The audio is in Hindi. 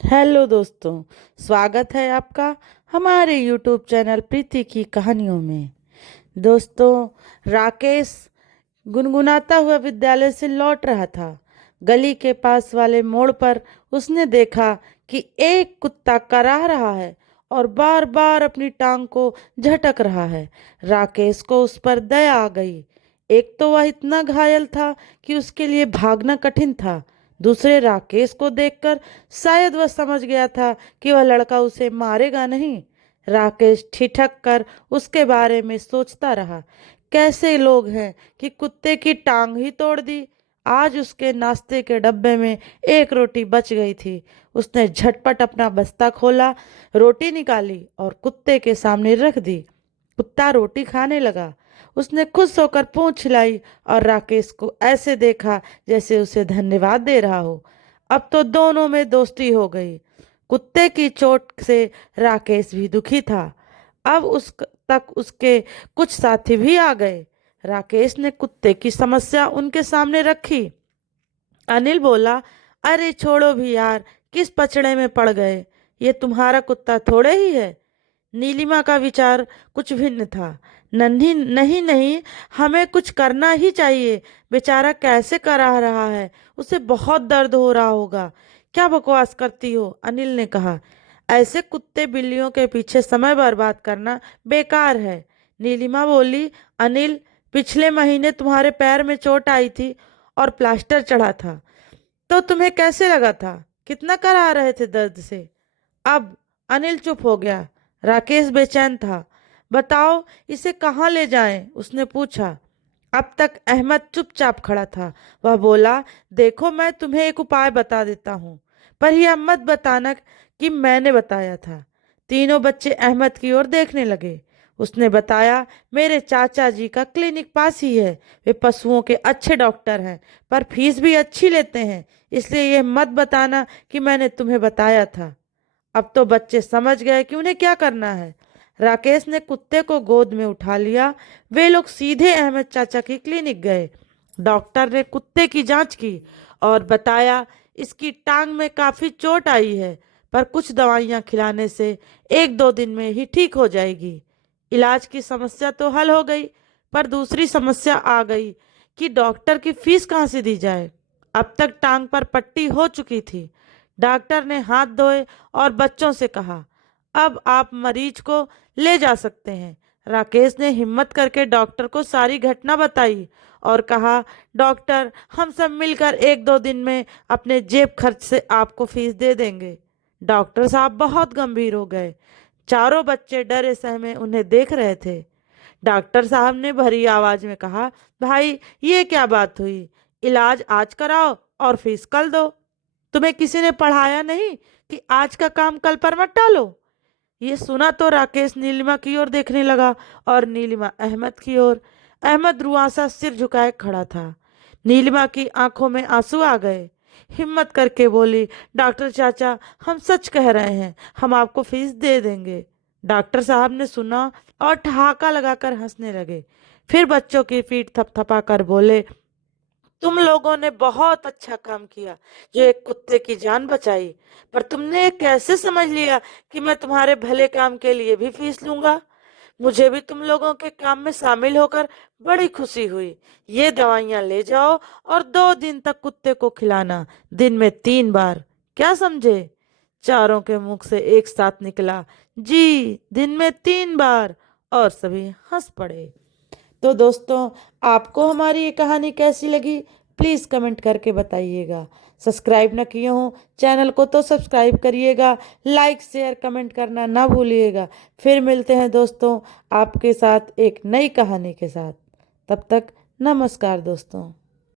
हेलो दोस्तों, स्वागत है आपका हमारे यूट्यूब चैनल प्रीति की कहानियों में। दोस्तों, राकेश गुनगुनाता हुआ विद्यालय से लौट रहा था। गली के पास वाले मोड़ पर उसने देखा कि एक कुत्ता कराह रहा है और बार बार अपनी टांग को झटक रहा है। राकेश को उस पर दया आ गई। एक तो वह इतना घायल था कि उसके लिए भागना कठिन था। दूसरे, राकेश को देखकर शायद वह समझ गया था कि वह लड़का उसे मारेगा नहीं। राकेश ठिठक कर उसके बारे में सोचता रहा। कैसे लोग हैं कि कुत्ते की टांग ही तोड़ दी। आज उसके नाश्ते के डब्बे में एक रोटी बच गई थी। उसने झटपट अपना बस्ता खोला, रोटी निकाली और कुत्ते के सामने रख दी। कुत्ता रोटी खाने लगा। उसने खुश होकर पूंछ हिलाई और राकेश को ऐसे देखा जैसे उसे धन्यवाद दे रहा हो। अब तो दोनों में दोस्ती हो गई। कुत्ते की चोट से राकेश भी दुखी था। अब उस तक उसके कुछ साथी भी आ गए। राकेश ने कुत्ते की समस्या उनके सामने रखी। अनिल बोला, अरे छोड़ो भी यार, किस पचड़े में पड़ गए। ये तुम्हारा कुत्ता थोड़े ही है। नीलिमा का विचार कुछ भिन्न था। नन्ही नहीं नहीं, हमें कुछ करना ही चाहिए। बेचारा कैसे करा रहा है, उसे बहुत दर्द हो रहा होगा। क्या बकवास करती हो, अनिल ने कहा। ऐसे कुत्ते बिल्लियों के पीछे समय बर्बाद करना बेकार है। नीलिमा बोली, अनिल, पिछले महीने तुम्हारे पैर में चोट आई थी और प्लास्टर चढ़ा था, तो तुम्हें कैसे लगा था? कितना करा रहे थे दर्द से? अब अनिल चुप हो गया। राकेश बेचैन था। बताओ, इसे कहाँ ले जाएं? उसने पूछा। अब तक अहमद चुपचाप खड़ा था। वह बोला, देखो, मैं तुम्हें एक उपाय बता देता हूँ, पर यह मत बताना कि मैंने बताया था। तीनों बच्चे अहमद की ओर देखने लगे। उसने बताया, मेरे चाचा जी का क्लिनिक पास ही है। वे पशुओं के अच्छे डॉक्टर हैं, पर फीस भी अच्छी लेते हैं। इसलिए यह मत बताना कि मैंने तुम्हें बताया था। अब तो बच्चे समझ गए कि उन्हें क्या करना है। राकेश ने कुत्ते को गोद में उठा लिया। वे लोग सीधे अहमद चाचा की क्लिनिक गए। डॉक्टर ने कुत्ते की जांच की और बताया, इसकी टांग में काफी चोट आई है, पर कुछ दवाइयां खिलाने से 1-2 दिन में ही ठीक हो जाएगी। इलाज की समस्या तो हल हो गई, पर दूसरी समस्या आ गई कि डॉक्टर की फीस कहाँ से दी जाए। अब तक टांग पर पट्टी हो चुकी थी। डॉक्टर ने हाथ धोए और बच्चों से कहा, अब आप मरीज को ले जा सकते हैं। राकेश ने हिम्मत करके डॉक्टर को सारी घटना बताई और कहा, डॉक्टर, हम सब मिलकर 1-2 दिन में अपने जेब खर्च से आपको फीस दे देंगे। डॉक्टर साहब बहुत गंभीर हो गए। चारों बच्चे डरे सहमे उन्हें देख रहे थे। डॉक्टर साहब ने भरी आवाज में कहा, भाई, ये क्या बात हुई? इलाज आज कराओ और फीस कल दो। तुम्हें किसी ने पढ़ाया नहीं कि आज का काम कल पर मत टालो? ये सुना तो राकेश नीलिमा की ओर देखने लगा और नीलिमा अहमद की ओर। अहमद रुआसा सिर झुकाए खड़ा था। नीलिमा की आंखों में आंसू आ गए। हिम्मत करके बोली, डॉक्टर चाचा, हम सच कह रहे हैं, हम आपको फीस दे देंगे। डॉक्टर साहब ने सुना और ठहाका लगाकर हंसने लगे। फिर बच्चों की पीठ थपथपा कर बोले, तुम लोगों ने बहुत अच्छा काम किया जो एक कुत्ते की जान बचाई, पर तुमने कैसे समझ लिया कि मैं तुम्हारे भले काम के लिए भी फीस लूंगा? मुझे भी तुम लोगों के काम में शामिल होकर बड़ी खुशी हुई। ये दवाइयां ले जाओ और 2 दिन तक कुत्ते को खिलाना, दिन में 3 बार। क्या समझे? चारों के मुख से एक साथ निकला, जी, दिन में 3 बार। और सभी हंस पड़े। तो दोस्तों, आपको हमारी ये कहानी कैसी लगी, प्लीज़ कमेंट करके बताइएगा। सब्सक्राइब न किए हो चैनल को तो सब्सक्राइब करिएगा। लाइक शेयर कमेंट करना ना भूलिएगा। फिर मिलते हैं दोस्तों आपके साथ एक नई कहानी के साथ। तब तक नमस्कार दोस्तों।